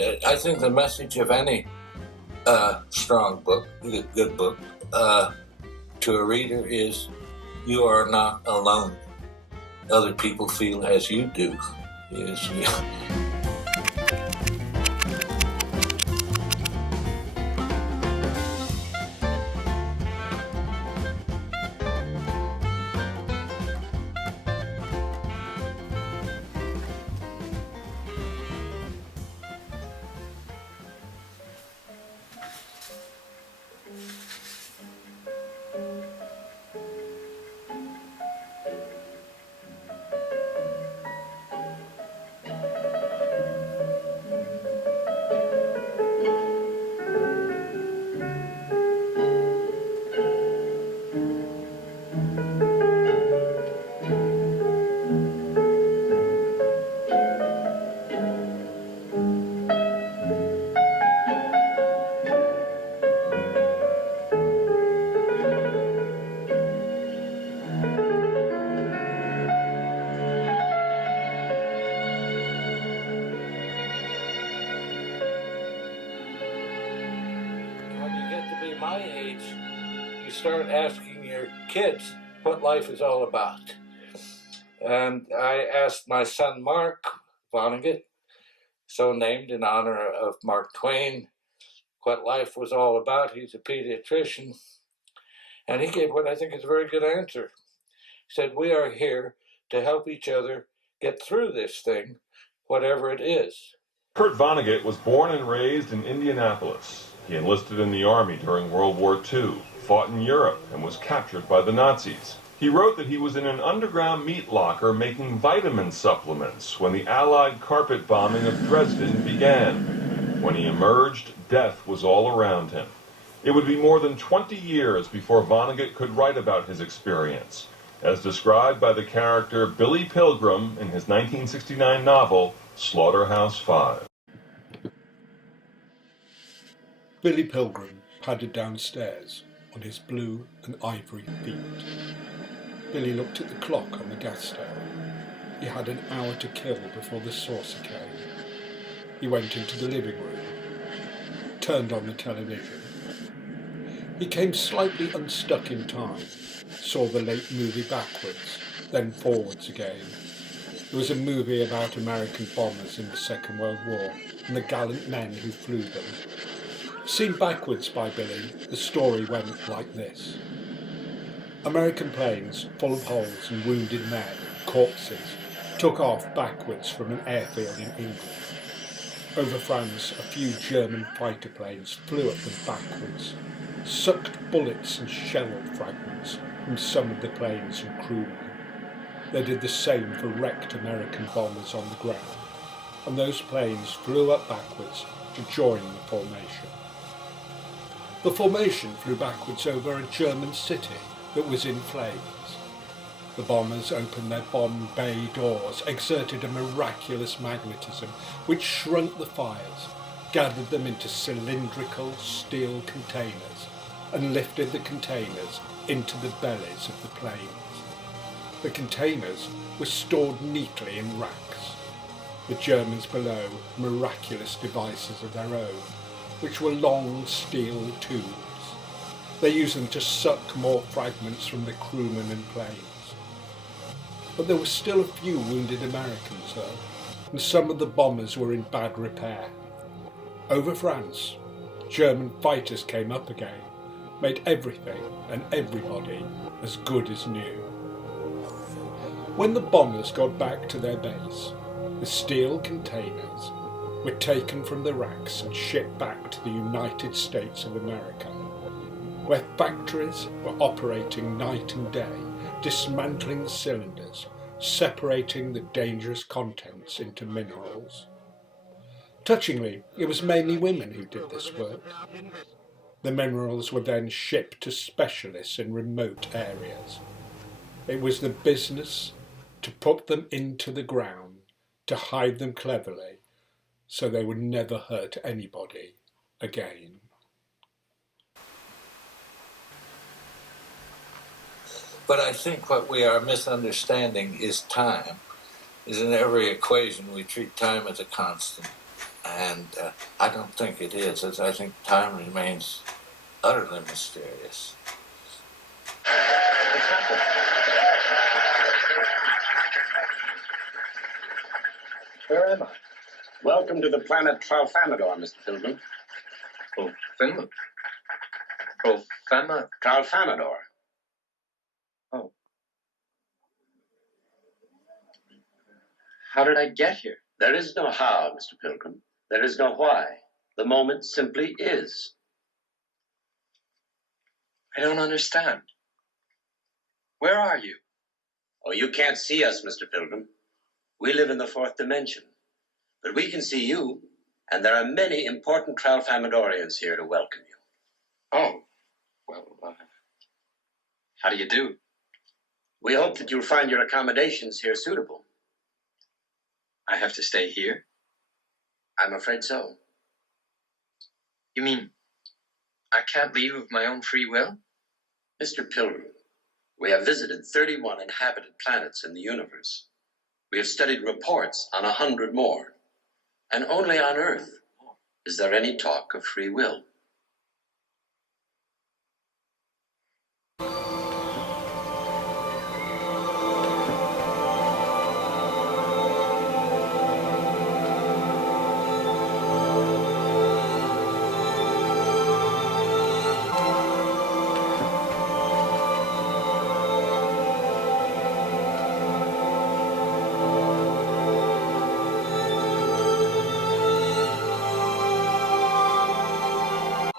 I think the message of any strong book, good book, to a reader is you are not alone. Other people feel as you do. Is my age, you start asking your kids what life is all about. And I asked my son, Mark Vonnegut, so named in honor of Mark Twain, what life was all about. He's a pediatrician. And he gave what I think is a very good answer. He said, we are here to help each other get through this thing, whatever it is. Kurt Vonnegut was born and raised in Indianapolis. He enlisted in the Army during World War II, fought in Europe, and was captured by the Nazis. He wrote that he was in an underground meat locker making vitamin supplements when the Allied carpet bombing of Dresden began. When he emerged, death was all around him. It would be more than 20 years before Vonnegut could write about his experience, as described by the character Billy Pilgrim in his 1969 novel, Slaughterhouse-Five. Billy Pilgrim padded downstairs on his blue and ivory feet. Billy looked at the clock on the gas stove. He had an hour to kill before the saucer came. He went into the living room, turned on the television. He came slightly unstuck in time, saw the late movie backwards, then forwards again. It was a movie about American bombers in the Second World War and the gallant men who flew them. Seen backwards by Billy, the story went like this. American planes, full of holes and wounded men and corpses, took off backwards from an airfield in England. Over France, a few German fighter planes flew at them backwards, sucked bullets and shell fragments from some of the planes and crewmen. They did the same for wrecked American bombers on the ground, and those planes flew up backwards to join the formation. The formation flew backwards over a German city that was in flames. The bombers opened their bomb bay doors, exerted a miraculous magnetism which shrunk the fires, gathered them into cylindrical steel containers, and lifted the containers into the bellies of the planes. The containers were stored neatly in racks. The Germans below miraculous devices of their own, which were long steel tubes. They used them to suck more fragments from the crewmen and planes. But there were still a few wounded Americans though, and some of the bombers were in bad repair. Over France, German fighters came up again, made everything and everybody as good as new. When the bombers got back to their base, the steel containers were taken from the racks and shipped back to the United States of America, where factories were operating night and day, dismantling the cylinders, separating the dangerous contents into minerals. Touchingly, it was mainly women who did this work. The minerals were then shipped to specialists in remote areas. It was the business to put them into the ground, to hide them cleverly, so they would never hurt anybody again. But I think what we are misunderstanding is time. Is in every equation we treat time as a constant. And I don't think it is, as I think time remains utterly mysterious. What's happened? Where am I? Welcome to the planet Tralfamador, Mr. Pilgrim. Tralfamador. Oh. How did I get here? There is no how, Mr. Pilgrim. There is no why. The moment simply is. I don't understand. Where are you? Oh, you can't see us, Mr. Pilgrim. We live in the fourth dimension. But we can see you, and there are many important Tralfamadorians here to welcome you. Oh, well, how do you do? We hope that you'll find your accommodations here suitable. I have to stay here? I'm afraid so. You mean I can't leave of my own free will? Mr. Pilgrim, we have visited 31 inhabited planets in the universe. We have studied reports on 100 more. And only on Earth is there any talk of free will.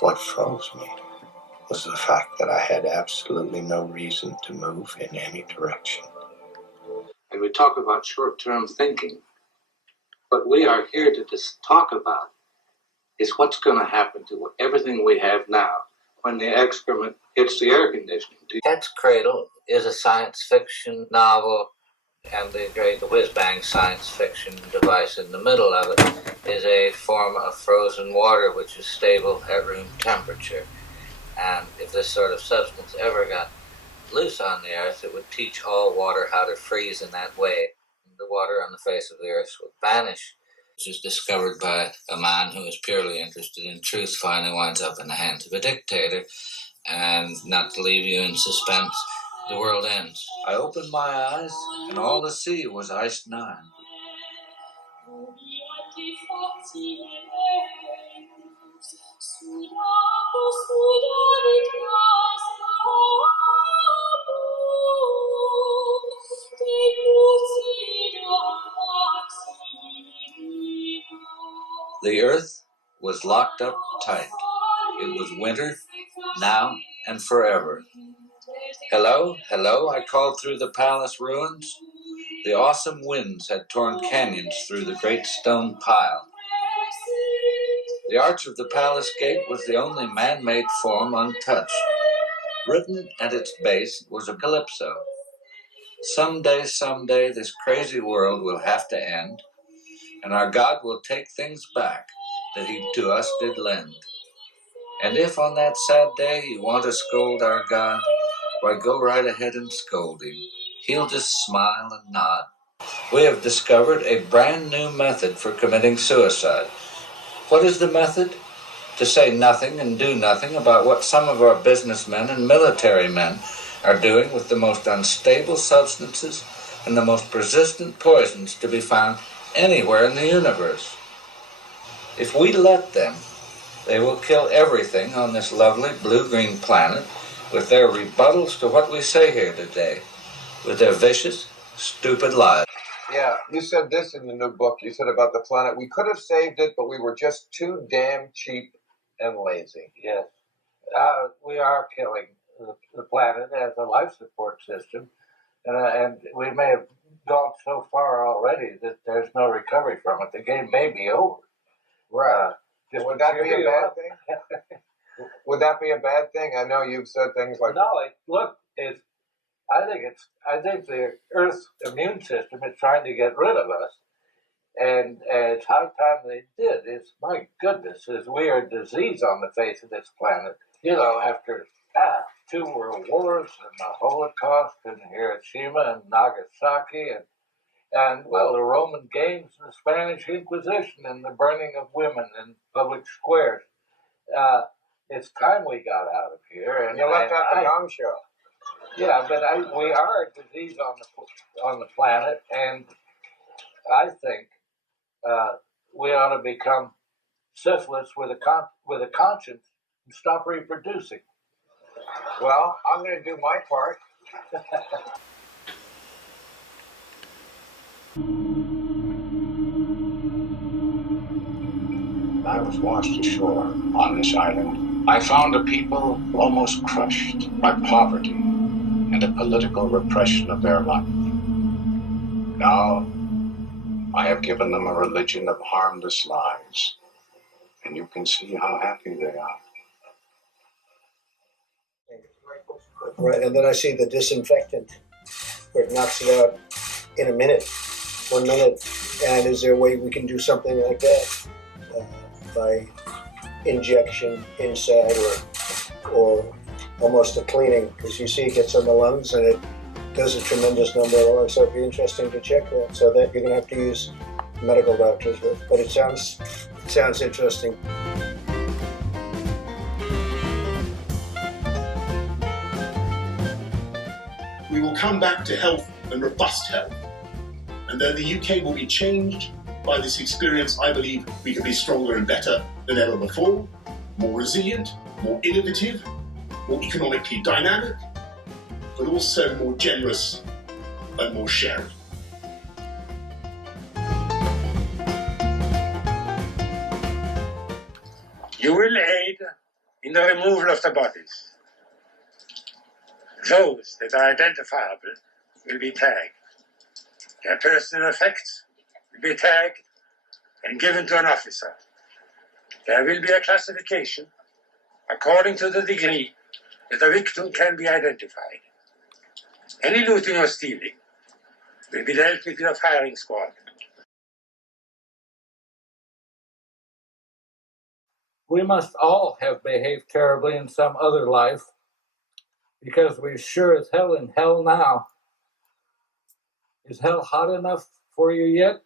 What froze me was the fact that I had absolutely no reason to move in any direction. And we talk about short-term thinking. What we are here to just talk about is what's going to happen to everything we have now when the excrement hits the air conditioning. Cat's Cradle is a science fiction novel, and the great whiz-bang science fiction device in the middle of it is a form of frozen water which is stable at room temperature. And if this sort of substance ever got loose on the earth, it would teach all water how to freeze in that way. The water on the face of the earth would vanish. Which is discovered by a man who is purely interested in truth, finally winds up in the hands of a dictator. And not to leave you in suspense, the world ends. I opened my eyes, and all the sea was iced 9. The earth was locked up tight. It was winter, now and forever. Hello, hello, I called through the palace ruins. The awesome winds had torn canyons through the great stone pile. The arch of the palace gate was the only man-made form untouched. Written at its base was a calypso. Someday, this crazy world will have to end, and our God will take things back that he to us did lend. And if on that sad day you want to scold our God, why go right ahead and scold him. He'll just smile and nod. We have discovered a brand new method for committing suicide. What is the method? To say nothing and do nothing about what some of our businessmen and military men are doing with the most unstable substances and the most persistent poisons to be found anywhere in the universe. If we let them, they will kill everything on this lovely blue-green planet with their rebuttals to what we say here today, with their vicious, stupid lies. Yeah, you said this in the new book. You said about the planet, we could have saved it, but we were just too damn cheap and lazy. Yes. We are killing the planet as a life support system, and we may have gone so far already that there's no recovery from it. The game may be over. Right. Would that be a bad thing? Would that be a bad thing? I know you've said things like no. I think the Earth's immune system is trying to get rid of us, and it's high time they did. It's, my goodness, there's weird disease on the face of this planet. You know, after 2 world wars and the Holocaust and Hiroshima and Nagasaki, and And, well, the Roman games, the Spanish Inquisition, and the burning of women in public squares. It's time we got out of here. And you left out the gong show. Yeah, but we are a disease on the planet, and I think we ought to become syphilis with a conscience and stop reproducing. Well, I'm going to do my part. I was washed ashore on this island. I found a people almost crushed by poverty and a political repression of their life. Now, I have given them a religion of harmless lies, and you can see how happy they are. Right, and then I see the disinfectant, where it knocks it out in a minute, 1 minute. And is there a way we can do something like that by injection inside, or almost a cleaning? Because you see it gets on the lungs and it does a tremendous number of lungs. So it'd be interesting to check that. So that you're going to have to use medical doctors, but it sounds interesting. We will come back to health and robust health. And though the UK will be changed by this experience, I believe we can be stronger and better than ever before, more resilient, more innovative, more economically dynamic, but also more generous and more sharing. You will aid in the removal of the bodies. Those that are identifiable will be tagged. Their personal effects will be tagged and given to an officer. There will be a classification according to the degree that the victim can be identified. Any looting or stealing will be dealt with in a firing squad. We must all have behaved terribly in some other life, because we're sure as hell in hell now. Is hell hot enough for you yet?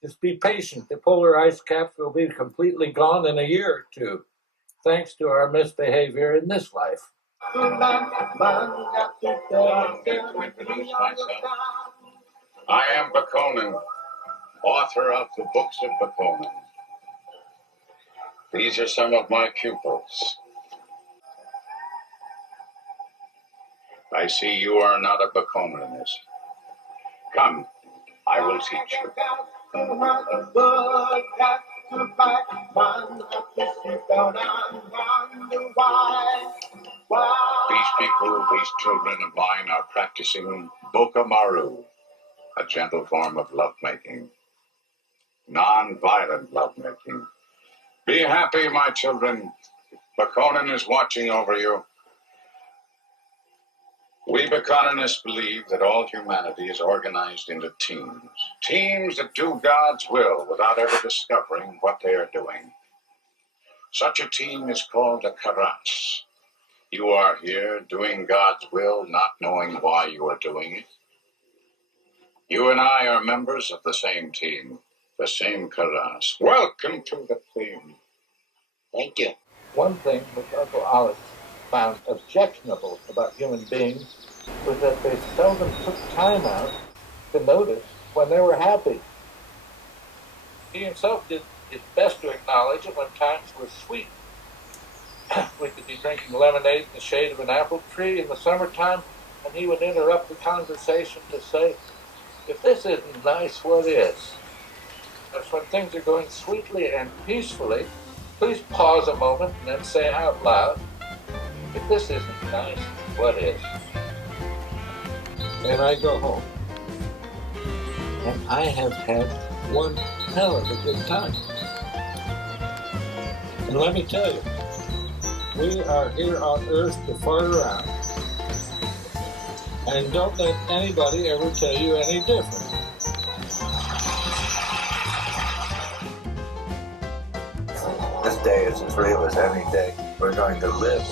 Just be patient. The polar ice caps will be completely gone in a year or two, thanks to our misbehavior in this life. I am Bakonin, author of the Books of Bakonin. These are some of my pupils. I see you are not a Bakoninist. Come, I will teach you. These people, these children of mine, are practicing Bokamaru, a gentle form of lovemaking. Non-violent lovemaking. Be happy, my children. Bakonin is watching over you. We Bakoninists believe that all humanity is organized into teams. Teams that do God's will without ever discovering what they are doing. Such a team is called a karas. You are here doing God's will, not knowing why you are doing it. You and I are members of the same team, the same karas. Welcome to the team. Thank you. One thing which Uncle Alex found objectionable about human beings was that they seldom took time out to notice when they were happy. He himself did his best to acknowledge it when times were sweet. We could be drinking lemonade in the shade of an apple tree in the summertime, and he would interrupt the conversation to say, "If this isn't nice, what is?" That's when things are going sweetly and peacefully. Please pause a moment and then say out loud, "If this isn't nice, what is?" And I go home. And I have had one hell of a good time. And let me tell you, we are here on Earth to fart around. And don't let anybody ever tell you any different. This day is as real as any day we're going to live.